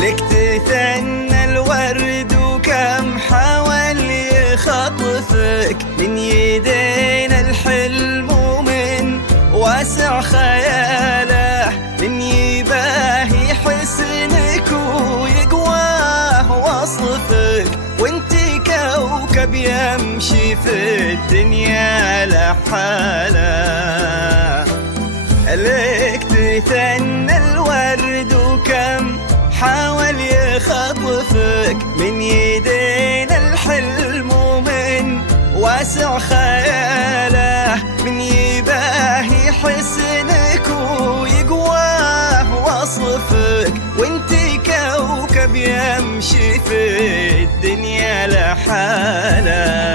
لك تثنى الورد وكم حاول يخطفك من يدينا الحلم ومن واسع خياله، من يباهي حسنك ويقواه وصفك، وانتي كوكب يمشي في الدنيا لحاله. لك تثنى الورد وكم حاول يخطفك من يدينا الحلم ومن واسع خياله، من يباهي حسنك ويقواه وصفك، وانتي كوكب يمشي في الدنيا لحاله.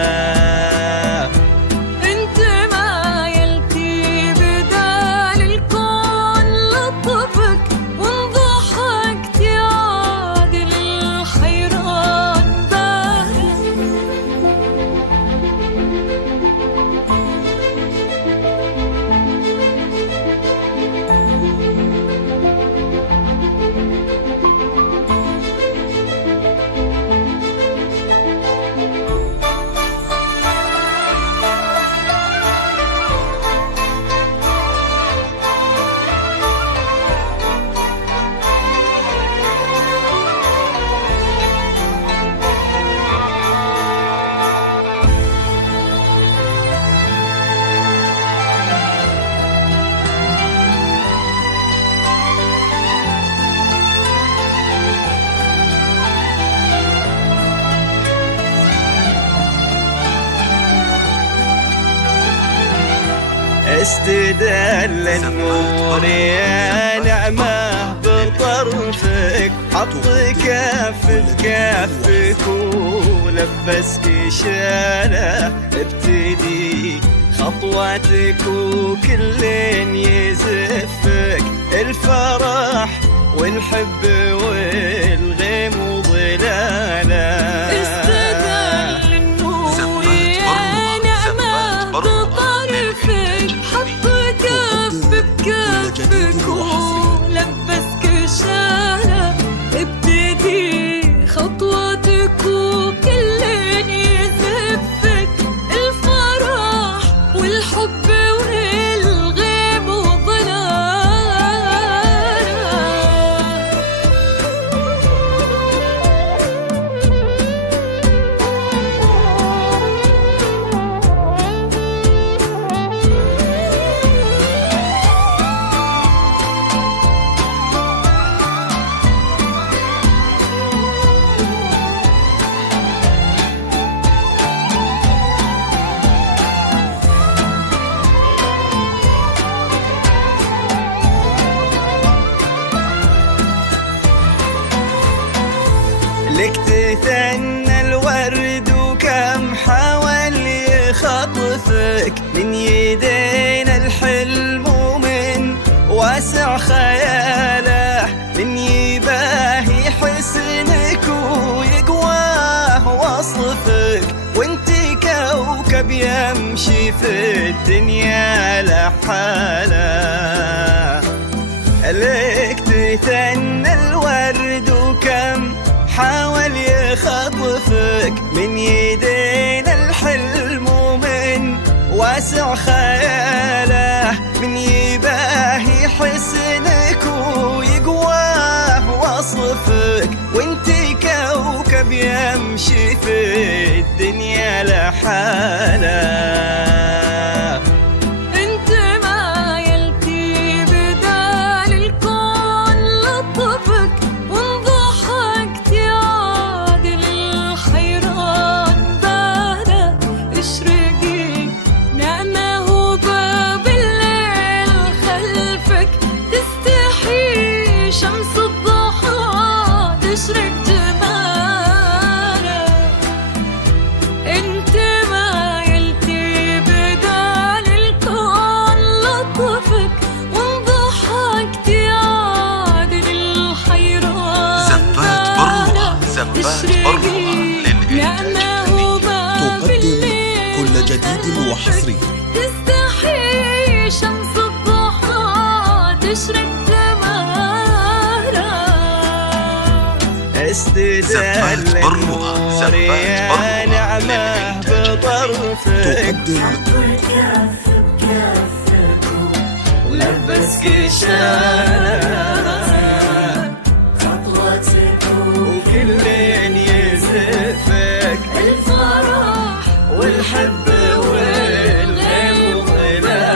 استدل النور يا نعمه بطرفك، حط كف بكفك ولبسك شاله، ابتدي خطواتك وكل يزفك، الفرح والحب والغيم وظلاله. ولبسك شالة، ابتدي خطواتك وكل يزفك، الفرح والحب والغيم لك تثنى الورد وكم حاول يخطفك من يدينا الحلم ومن واسع خياله، من يباهي حسنك ويقواه وصفك، وانتي كوكب يمشي في الدنيا لحاله. لك تثنى الورد وكم حاول يخطفك من يدينا الحلم ومن واسع خياله، من يباهي حسنك ويقواه وصفك، وانتي كوكب يمشي في الدنيا لحاله. انت ما يلتي استدل النور يا نعمه بطرفك ولبسك شانه خطوتك وكل يزفك الفرح والحب والغيم وظلاله.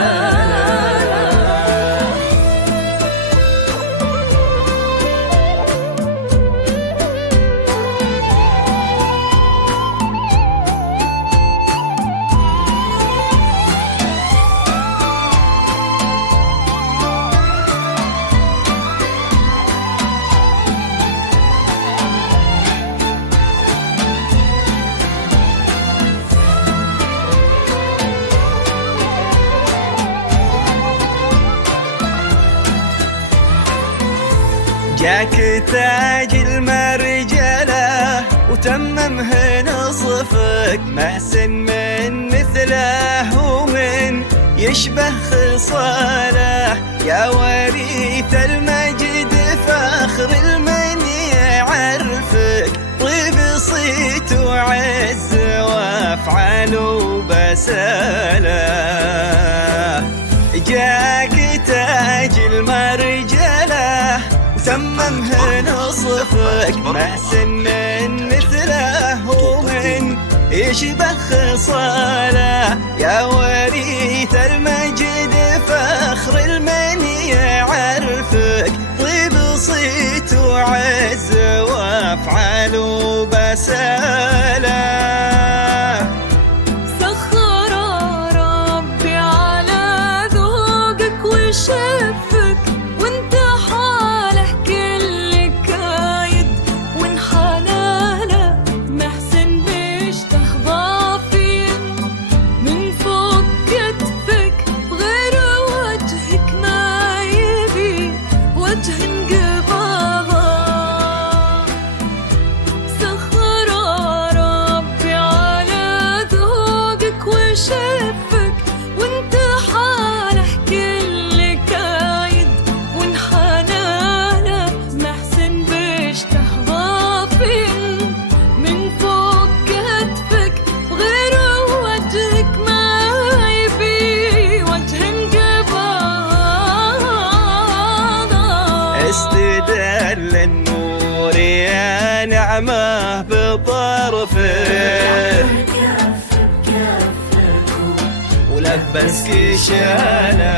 جاك تاج المرجله وتممه نصفك، محسن من مثله ومن يشبه خصاله، يا وريث المجد فخر المن يعرفك، طيب صيت وعز وافعال وبساله. جاك تاج المرجله وتممه نصفك، محسن من مثله ومن يشبه خصاله، يا وريث المجد فخر المن يعرفك، طيب صيت وعز وافعال وبساله. سخر ربي على ذوقك وشفك، وانت حاله كل كايد وانحناله، محسن بيشته ضافين من فوق كتفك، غير وجهك ما يبي وجه انقباضه. سخر ربي على ذوقك وشفك، وانت حاله كل كايد وانحناله، محسن بيشته ضافين من فوق كتفك، غير وجهك ما يبي وجه انقباضه. استدل النور يا نعمه بطرفك ولبسك شانه